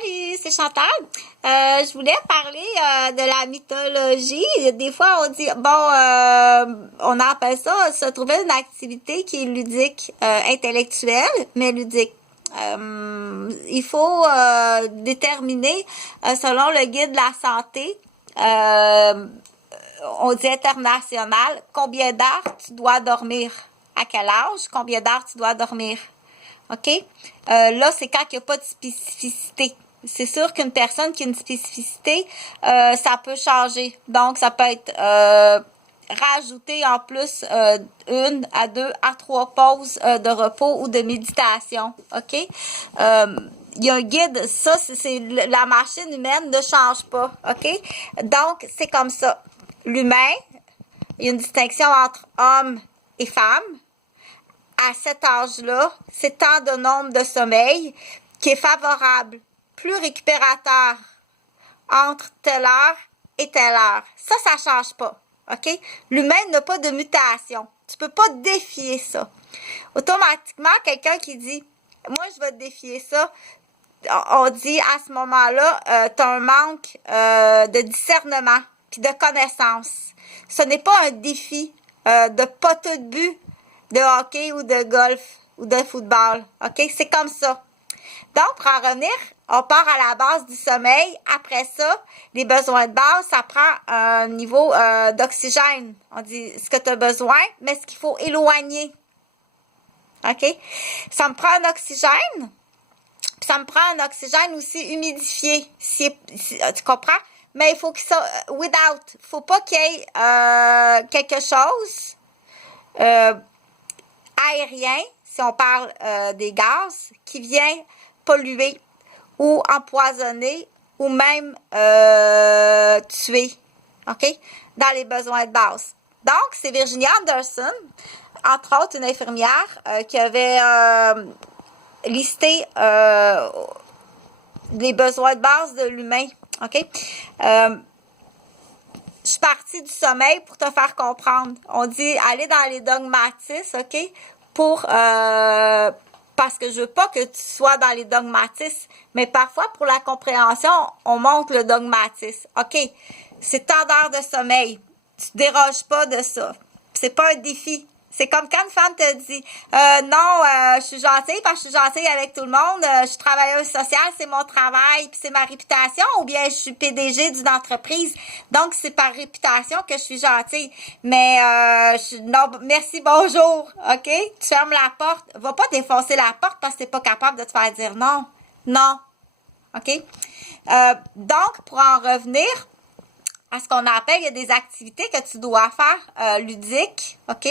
Salut, c'est Chantal. Je voulais parler de la mythologie. Des fois, on dit, on appelle ça se trouver une activité qui est ludique, intellectuelle, mais ludique. Il faut déterminer, selon le guide de la santé, on dit international, combien d'heures tu dois dormir. À quel âge, combien d'heures tu dois dormir. OK? Là, c'est quand il n'y a pas de spécificité. C'est sûr qu'une personne qui a une spécificité, ça peut changer. Donc, ça peut être rajouter en plus 1 à 2 à 3 pauses de repos ou de méditation. OK? Il y a un guide. Ça, c'est la machine humaine ne change pas. OK? Donc, c'est comme ça. L'humain, il y a une distinction entre homme et femme. À cet âge-là, c'est tant de nombre de sommeil qui est favorable, plus récupérateur entre telle heure et telle heure. Ça change pas, OK? L'humain n'a pas de mutation. Tu peux pas défier ça. Automatiquement, quelqu'un qui dit « Moi, je vais défier ça », on dit à ce moment-là, tu as un manque de discernement puis de connaissance. Ce n'est pas un défi de poteau de but, de hockey ou de golf ou de football. OK? C'est comme ça. Donc, pour en revenir, on part à la base du sommeil. Après ça, les besoins de base, ça prend un niveau d'oxygène. On dit ce que tu as besoin, mais ce qu'il faut éloigner. OK? Ça me prend un oxygène. Puis ça me prend un oxygène aussi humidifié. Tu comprends? Mais il faut que ça... Without. Il ne faut pas qu'il y ait quelque chose... aérien, si on parle des gaz, qui vient polluer ou empoisonner ou même tuer, OK, dans les besoins de base. Donc, c'est Virginia Anderson, entre autres une infirmière, qui avait listé les besoins de base de l'humain, OK? Je suis partie du sommeil pour te faire comprendre. On dit aller dans les dogmatismes, OK? Parce que je veux pas que tu sois dans les dogmatismes, mais parfois pour la compréhension, on monte le dogmatisme. OK? C'est tant d'heures de sommeil. Tu déroges pas de ça. C'est pas un défi. C'est comme quand une femme te dit je suis gentille parce que je suis gentille avec tout le monde, je suis travailleuse sociale, c'est mon travail, puis c'est ma réputation, ou bien je suis PDG d'une entreprise, donc c'est par réputation que je suis gentille. Mais non, merci, bonjour, OK? Tu fermes la porte, va pas défoncer la porte parce que t'es pas capable de te faire dire non. Non. OK? Donc, pour en revenir à ce qu'on appelle, il y a des activités que tu dois faire ludiques, OK?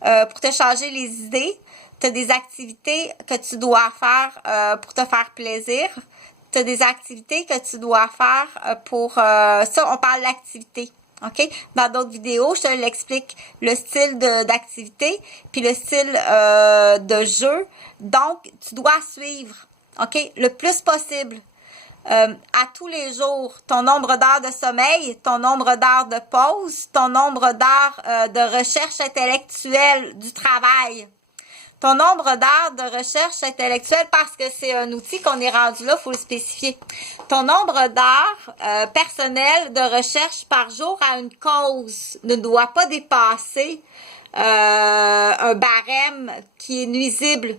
Pour te changer les idées. Tu as des activités que tu dois faire pour te faire plaisir. Tu as des activités que tu dois faire pour... ça, on parle d'activité, OK? Dans d'autres vidéos, je te l'explique, le style d'activité puis le style de jeu. Donc, tu dois suivre, OK? Le plus possible. À tous les jours, ton nombre d'heures de sommeil, ton nombre d'heures de pause, ton nombre d'heures de recherche intellectuelle du travail, ton nombre d'heures de recherche intellectuelle parce que c'est un outil qu'on est rendu là, il faut le spécifier. Ton nombre d'heures personnelles de recherche par jour à une cause ne doit pas dépasser un barème qui est nuisible.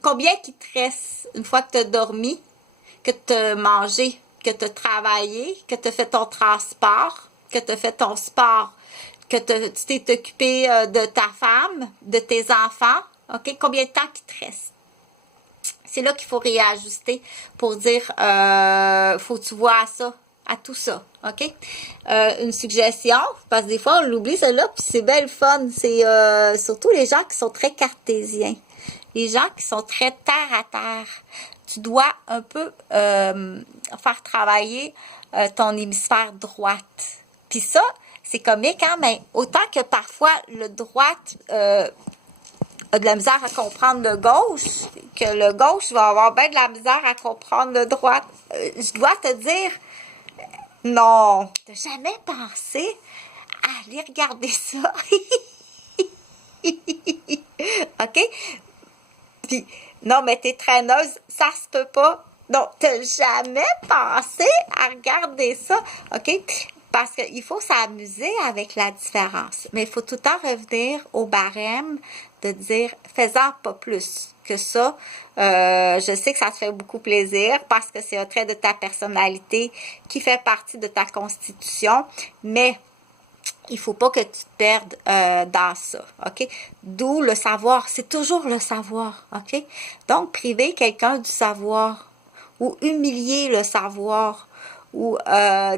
Combien qui te reste une fois que tu as dormi? Que tu as mangé, que tu as travaillé, que tu as fait ton transport, que tu as fait ton sport, que tu t'es occupé de ta femme, de tes enfants, OK? Combien de temps qu'il te reste? C'est là qu'il faut réajuster pour dire, faut que tu vois à ça, à tout ça, OK? Une suggestion, parce que des fois, on l'oublie celle-là, puis c'est belle fun. C'est surtout les gens qui sont très cartésiens, les gens qui sont très terre à terre. Tu dois un peu faire travailler ton hémisphère droite. Puis ça, c'est comique, hein? Mais autant que parfois le droite a de la misère à comprendre le gauche, que le gauche va avoir bien de la misère à comprendre le droite. Je dois te dire, non, t'as jamais pensé à aller regarder ça. OK? Puis, non, mais t'es traîneuse, ça se peut pas. Donc, tu n'as jamais pensé à regarder ça, OK? Parce qu'il faut s'amuser avec la différence. Mais il faut tout le temps revenir au barème de dire, fais-en pas plus que ça. Je sais que ça te fait beaucoup plaisir parce que c'est un trait de ta personnalité qui fait partie de ta constitution, mais il faut pas que tu te perdes dans ça, OK? D'où le savoir. C'est toujours le savoir, OK? Donc, priver quelqu'un du savoir ou humilier le savoir ou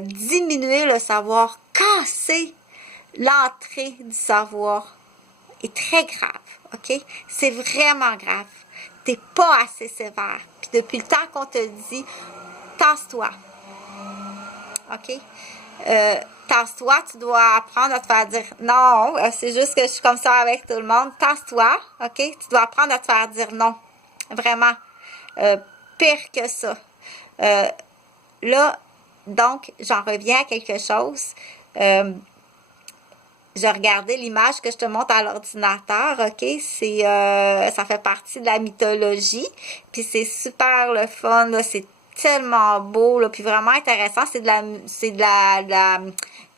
diminuer le savoir, casser l'entrée du savoir est très grave, OK? C'est vraiment grave. T'es pas assez sévère. Puis depuis le temps qu'on te dit, tasse-toi, OK? Tasse-toi, tu dois apprendre à te faire dire non. C'est juste que je suis comme ça avec tout le monde. Tasse-toi, OK? Tu dois apprendre à te faire dire non. Vraiment. Pire que ça. Là, donc, j'en reviens à quelque chose. Je regardais l'image que je te montre à l'ordinateur, OK? C'est, ça fait partie de la mythologie. Puis c'est super le fun, là. C'est tellement beau, là, puis vraiment intéressant. C'est de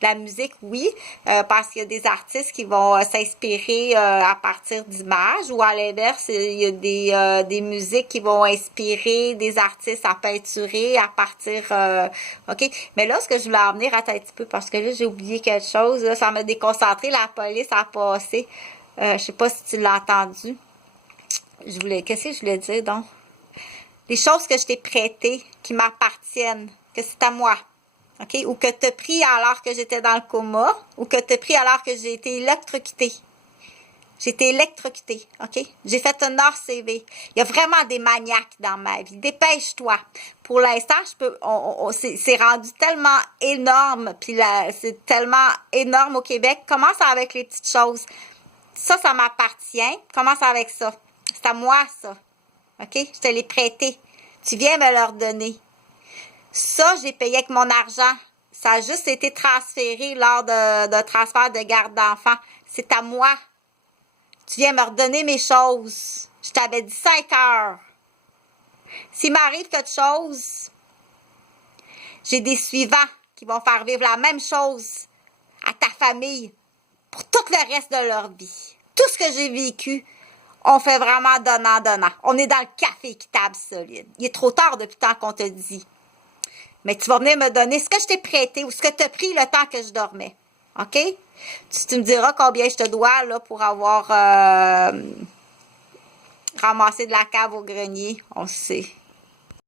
la musique, oui, parce qu'il y a des artistes qui vont s'inspirer à partir d'images, ou à l'inverse, il y a des musiques qui vont inspirer des artistes à peinturer à partir, OK? Mais là, ce que je voulais en venir, attends un petit peu, parce que là, j'ai oublié quelque chose, là, ça m'a déconcentré, la police a passé. Je sais pas si tu l'as entendu. Qu'est-ce que je voulais dire, donc? Les choses que je t'ai prêtées, qui m'appartiennent, que c'est à moi, OK? Ou que tu as pris alors que j'étais dans le coma, ou que tu as pris alors que j'ai été électrocutée. J'ai été électrocutée, OK? J'ai fait un hors-CV. Il y a vraiment des maniaques dans ma vie. Dépêche-toi. Pour l'instant, c'est rendu tellement énorme, puis c'est tellement énorme au Québec. Commence avec les petites choses. Ça m'appartient. Commence avec ça. C'est à moi, ça. OK? Je te l'ai prêté. Tu viens me leur donner. Ça, j'ai payé avec mon argent. Ça a juste été transféré lors de transfert de garde d'enfants. C'est à moi. Tu viens me redonner mes choses. Je t'avais dit 5 heures. S'il m'arrive quelque chose, j'ai des suivants qui vont faire vivre la même chose à ta famille pour tout le reste de leur vie. Tout ce que j'ai vécu, on fait vraiment donnant-donnant. On est dans le café équitable solide. Il est trop tard depuis le temps qu'on te dit. Mais tu vas venir me donner ce que je t'ai prêté ou ce que tu as pris le temps que je dormais. OK? Tu me diras combien je te dois là, pour avoir ramassé de la cave au grenier. On sait.